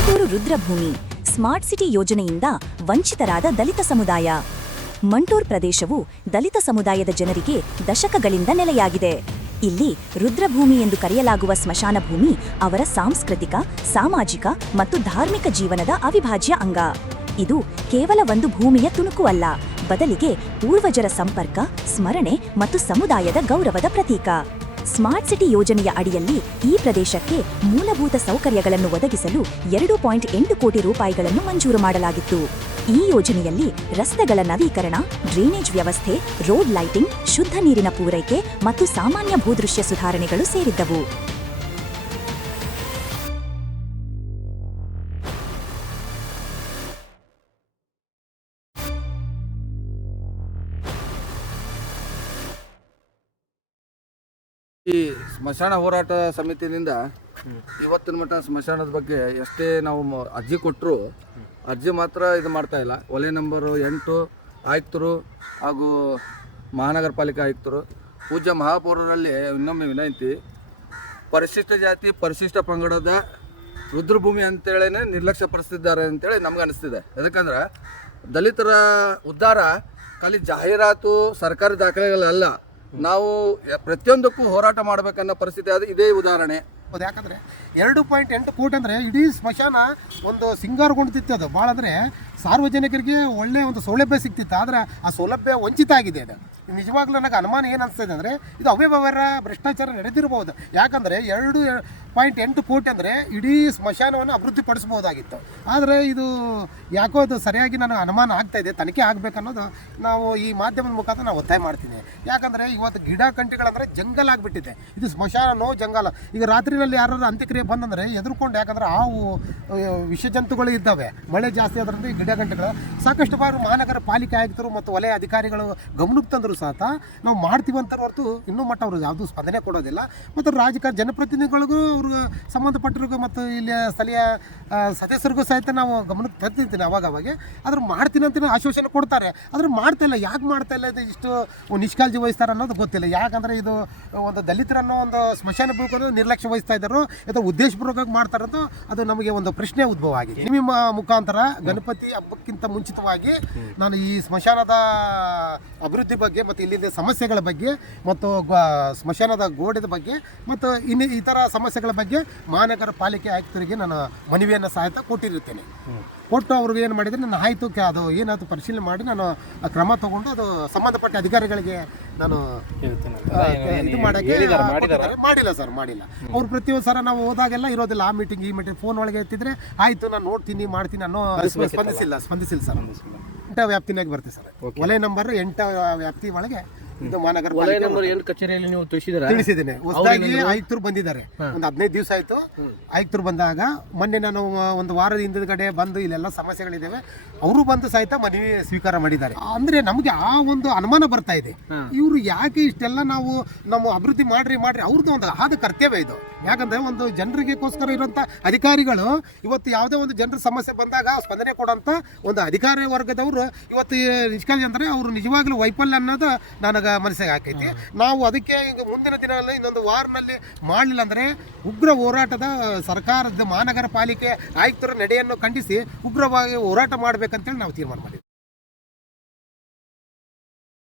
Mantur ರುದ್ರಭೂಮಿ smart city ಯೋಜನೆಯಿಂದ ವಂಚಿತರಾದ ದಲಿತ ಸಮುದಾಯ. ಮಂಟೂರ್ ಪ್ರದೇಶವು ದಲಿತ ಸಮುದಾಯದ ಜನರಿಗೆ ದಶಕಗಳಿಂದ ನೆಲೆಯಾಗಿದೆ. ಇಲ್ಲಿ ರುದ್ರಭೂಮಿ ಎಂದು ಕರೆಯಲಾಗುವ ಸ್ಮಶಾನ ಭೂಮಿ ಅವರ ಸಾಂಸ್ಕೃತಿಕ, ಸಾಮಾಜಿಕ ಮತ್ತು ಧಾರ್ಮಿಕ ಜೀವನದ ಅವಿಭಾಜ್ಯ ಅಂಗ. ಇದು ಕೇವಲ ಒಂದು ಭೂಮಿಯ ತುಣುಕು ಅಲ್ಲ, ಬದಲಿಗೆ ಪೂರ್ವಜರ ಸಂಪರ್ಕ, ಸ್ಮರಣೆ ಮತ್ತು ಸಮುದಾಯದ ಗೌರವದ ಪ್ರತೀಕ. ಸ್ಮಾರ್ಟ್ ಸಿಟಿ ಯೋಜನೆಯ ಅಡಿಯಲ್ಲಿ ಈ ಪ್ರದೇಶಕ್ಕೆ ಮೂಲಭೂತ ಸೌಕರ್ಯಗಳನ್ನು ಒದಗಿಸಲು 2.8 ಕೋಟಿ ರೂಪಾಯಿಗಳನ್ನು ಮಂಜೂರು ಮಾಡಲಾಗಿತ್ತು. ಈ ಯೋಜನೆಯಲ್ಲಿ ರಸ್ತೆಗಳ ನವೀಕರಣ, ಡ್ರೈನೇಜ್ ವ್ಯವಸ್ಥೆ, ರೋಡ್ ಲೈಟಿಂಗ್, ಶುದ್ಧ ನೀರಿನ ಪೂರೈಕೆ ಮತ್ತು ಸಾಮಾನ್ಯ ಭೂದೃಶ್ಯ ಸುಧಾರಣೆಗಳು ಸೇರಿದ್ದವು. ಈ ಸ್ಮಶಾನ ಹೋರಾಟ ಸಮಿತಿಯಿಂದ ಇವತ್ತಿನ ಮಟ್ಟ ಸ್ಮಶಾನದ ಬಗ್ಗೆ ಎಷ್ಟೇ ನಾವು ಅರ್ಜಿ ಕೊಟ್ಟರು ಅರ್ಜಿ ಮಾತ್ರ ಇದು ಮಾಡ್ತಾ ಇಲ್ಲ. ಒಲೆ ನಂಬರ್ 8 ಆಯುಕ್ತರು ಹಾಗೂ ಮಹಾನಗರ ಪಾಲಿಕೆ ಆಯುಕ್ತರು ಪೂಜ್ಯ ಮಹಾಪೌರರಲ್ಲಿ ಇನ್ನೊಮ್ಮೆ ವಿನಂತಿ, ಪರಿಶಿಷ್ಟ ಜಾತಿ ಪರಿಶಿಷ್ಟ ಪಂಗಡದ ರುದ್ರಭೂಮಿ ಅಂತೇಳಿ ನಿರ್ಲಕ್ಷ್ಯ ಪಡಿಸ್ತಿದ್ದಾರೆ ಅಂತೇಳಿ ನಮ್ಗೆ ಅನಿಸ್ತಿದೆ. ಯಾಕಂದ್ರೆ ದಲಿತರ ಉದ್ಧಾರ ಖಾಲಿ ಜಾಹೀರಾತು ಸರ್ಕಾರಿ ದಾಖಲೆಗಳಲ್ಲ, ನಾವು ಪ್ರತಿಯೊಂದಕ್ಕೂ ಹೋರಾಟ ಮಾಡಬೇಕನ್ನೋ ಪರಿಸ್ಥಿತಿ ಅದು ಇದೇ ಉದಾಹರಣೆ. ಯಾಕಂದರೆ 2.8 ಕೋಟಿ ಅಂದರೆ ಇಡೀ ಸ್ಮಶಾನ ಒಂದು ಸಿಂಗಾರಗೊಂಡಿತ್ತು. ಅದು ಭಾಳ ಅಂದರೆ ಸಾರ್ವಜನಿಕರಿಗೆ ಒಳ್ಳೆಯ ಒಂದು ಸೌಲಭ್ಯ ಸಿಗ್ತಿತ್ತು, ಆದರೆ ಆ ಸೌಲಭ್ಯ ವಂಚಿತ ಆಗಿದೆ. ಅದು ನಿಜವಾಗ್ಲೂ ನನಗೆ ಅನುಮಾನ ಏನು ಅನಿಸ್ತದೆ ಅಂದರೆ ಇದು ಅವ್ಯವಹಾರ ಭ್ರಷ್ಟಾಚಾರ ನಡೆದಿರ್ಬೋದು. ಯಾಕಂದರೆ 2.8 ಕೋಟಿ ಅಂದರೆ ಇಡೀ ಸ್ಮಶಾನವನ್ನು ಅಭಿವೃದ್ಧಿ ಪಡಿಸ್ಬೋದಾಗಿತ್ತು. ಆದರೆ ಇದು ಯಾಕೋ ಅದು ಸರಿಯಾಗಿ ನನಗೆ ಅನುಮಾನ ಆಗ್ತಾಯಿದೆ, ತನಿಖೆ ಆಗಬೇಕನ್ನೋದು ನಾವು ಈ ಮಾಧ್ಯಮದ ಮುಖಾಂತರ ನಾವು ಒತ್ತಾಯ ಮಾಡ್ತೀನಿ. ಯಾಕಂದರೆ ಇವತ್ತು ಗಿಡ ಕಂಟಿಗಳಂದರೆ ಜಂಗಲ್ ಆಗಿಬಿಟ್ಟಿದೆ. ಇದು ಸ್ಮಶಾನನೋ ಜಂಗಲ. ಈಗ ರಾತ್ರಿನಲ್ಲಿ ಯಾರು ಅಂತ್ಯಕ್ರಿಯೆ ಬಂದಂದರೆ ಎದುರ್ಕೊಂಡು, ಯಾಕಂದರೆ ಹಾವು ವಿಷಜಂತುಗಳು ಇದ್ದಾವೆ, ಮಳೆ ಜಾಸ್ತಿ ಆದ್ರಿಂದ ಈ ಗಿಡ ಗಂಟೆಗಳು ಸಾಕಷ್ಟು ಬಾರಿ ಮಹಾನಗರ ಪಾಲಿಕೆ ಆಯುಕ್ತರು ಮತ್ತು ವಲಯ ಅಧಿಕಾರಿಗಳು ಗಮನಕ್ಕೆ ತಂದರೂ ಸಹ ನಾವು ಮಾಡ್ತೀವಂತ ಹೊರತು ಇನ್ನೂ ಮಟ್ಟ ಅವರು ಯಾವುದೂ ಸ್ಪಂದನೆ ಕೊಡೋದಿಲ್ಲ. ಮತ್ತು ರಾಜಕಾರಣ ಜನಪ್ರತಿನಿಧಿಗಳಿಗೂ ಅವ್ರಿಗೆ ಸಂಬಂಧಪಟ್ಟರಿಗೂ ಮತ್ತು ಇಲ್ಲಿ ಸ್ಥಳೀಯ ಸದಸ್ಯರಿಗೂ ಸಹಿತ ನಾವು ಗಮನಕ್ಕೆ ತಂದಿರ್ತೀನಿ ಅವಾಗ. ಆದ್ರೆ ಮಾಡ್ತೀನಿ ಅಂತ ಆಶ್ವಾಸನೆ ಕೊಡ್ತಾರೆ, ಆದರೆ ಮಾಡ್ತಾಯಿಲ್ಲ. ಯಾಕೆ ಮಾಡ್ತಾಯಿಲ್ಲ, ಇದು ಇಷ್ಟು ನಿಷ್ಕಾಳಜಿ ವಹಿಸ್ತಾರೆ ಅನ್ನೋದು ಗೊತ್ತಿಲ್ಲ. ಯಾಕಂದರೆ ಇದು ಒಂದು ದಲಿತರನ್ನೋ ಒಂದು ಸ್ಮಶಾನ ಭೂಮಿಯನ್ನು ನಿರ್ಲಕ್ಷ್ಯ ವಹಿಸ್ತಾ ಇದ್ದಾರೋ ಅಥವಾ ಉದ್ದೇಶಪೂರ್ವಕವಾಗಿ ಮಾಡ್ತಾರಂತ ಅದು ನಮಗೆ ಒಂದು ಪ್ರಶ್ನೆ ಉದ್ಭವ ಆಗಿದೆ. ನಿಮ್ಮ ಮುಖಾಂತರ ಗಣಪತಿ ಹಬ್ಬಕ್ಕಿಂತ ಮುಂಚಿತವಾಗಿ ನಾನು ಈ ಸ್ಮಶಾನದ ಅಭಿವೃದ್ಧಿ ಬಗ್ಗೆ ಮತ್ತು ಇಲ್ಲಿಂದ ಸಮಸ್ಯೆಗಳ ಬಗ್ಗೆ ಮತ್ತು ಸ್ಮಶಾನದ ಗೋಡೆದ ಬಗ್ಗೆ ಮತ್ತು ಇತರ ಸಮಸ್ಯೆಗಳ ಬಗ್ಗೆ ಮಹಾನಗರ ಪಾಲಿಕೆ ಆಯುಕ್ತರಿಗೆ ನಾನು ಮನವಿಯನ್ನು ಸಹಿತ ಕೊಟ್ಟಿರುತ್ತೇನೆ. ಕೊಟ್ಟು ಅವ್ರಿಗೆ ಏನು ಮಾಡಿದರೆ ನಾನು ಆಯಿತು ಅದು ಏನಾದರೂ ಪರಿಶೀಲನೆ ಮಾಡಿ ನಾನು ಕ್ರಮ ತಗೊಂಡು ಅದು ಸಂಬಂಧಪಟ್ಟ ಅಧಿಕಾರಿಗಳಿಗೆ ನಾನು ಇದು ಮಾಡೋಕ್ಕೆ ಮಾಡಿಲ್ಲ ಸರ್, ಮಾಡಿಲ್ಲ. ಅವ್ರು ಪ್ರತಿಯೊಂದು ಸಲ ನಾವು ಹೋದಾಗೆಲ್ಲ ಇರೋದಿಲ್ಲ, ಆ ಮೀಟಿಂಗ್ ಈ ಮೀಟಿಂಗ್ ಫೋನ್ ಒಳಗೆ ಎತ್ತಿದ್ರೆ ಆಯಿತು ನಾನು ನೋಡ್ತೀನಿ ಮಾಡ್ತೀನಿ ಅನ್ನೋ ಸ್ಪಂದಿಸಿಲ್ಲ ಸರ್. 8 ವ್ಯಾಪ್ತಿನಾಗಿ ಬರ್ತದೆ ಸರ್. ವಲಯ ನಂಬರ್ 8 ವ್ಯಾಪ್ತಿ ಒಳಗೆ ಇದು ಮಹಾನಗರ ಕಚೇರಿಯಲ್ಲಿ ನೀವು ತಿಳಿಸಿದ್ದೇನೆ. ಹೊಸದಾಗಿ ಆಯುಕ್ತರು ಬಂದಿದ್ದಾರೆ, ಒಂದು 15 ದಿವಸ ಆಯಿತು ಆಯುಕ್ತರು ಬಂದಾಗ. ಮೊನ್ನೆ ನಾನು ಒಂದು ವಾರದ ಹಿಂದಗಡೆ ಬಂದು ಇಲ್ಲೆಲ್ಲ ಸಮಸ್ಯೆಗಳಿದ್ದಾವೆ, ಅವರು ಬಂದು ಸಹಿತ ಮನವಿ ಸ್ವೀಕಾರ ಮಾಡಿದ್ದಾರೆ. ಅಂದರೆ ನಮಗೆ ಆ ಒಂದು ಅನುಮಾನ ಬರ್ತಾ ಇದೆ, ಇವರು ಯಾಕೆ ಇಷ್ಟೆಲ್ಲ ನಾವು ನಮ್ಮ ಅಭಿವೃದ್ಧಿ ಮಾಡ್ರಿ ಅವ್ರದ್ದು ಒಂದು ಆದ ಕರ್ತವ್ಯ ಇದು. ಯಾಕಂದರೆ ಒಂದು ಜನರಿಗೋಸ್ಕರ ಇರುವಂಥ ಅಧಿಕಾರಿಗಳು ಇವತ್ತು ಯಾವುದೇ ಒಂದು ಜನರ ಸಮಸ್ಯೆ ಬಂದಾಗ ಸ್ಪಂದನೆ ಕೊಡೋಂಥ ಒಂದು ಅಧಿಕಾರಿ ವರ್ಗದವರು ಇವತ್ತು ನಿಷ್ಕಾಳಜಿ ಅಂದರೆ ಅವರು ನಿಜವಾಗ್ಲೂ ವೈಫಲ್ಯ ಅನ್ನೋದು ನನಗೆ ಮನಸ್ಸಿಗೆ ಹಾಕೈತಿ. ನಾವು ಅದಕ್ಕೆ ಈಗ ಮುಂದಿನ ದಿನಗಳಲ್ಲಿ ಇನ್ನೊಂದು ವಾರದಲ್ಲಿ ಮಾಡಲಿಲ್ಲ ಅಂದರೆ ಉಗ್ರ ಹೋರಾಟದ ಸರ್ಕಾರದ ಮಹಾನಗರ ಪಾಲಿಕೆ ಆಯುಕ್ತರ ನಡೆಯನ್ನು ಖಂಡಿಸಿ ಉಗ್ರವಾಗಿ ಹೋರಾಟ ಮಾಡಬೇಕಂತೇಳಿ ನಾವು ತೀರ್ಮಾನ ಮಾಡಿದ್ವಿ.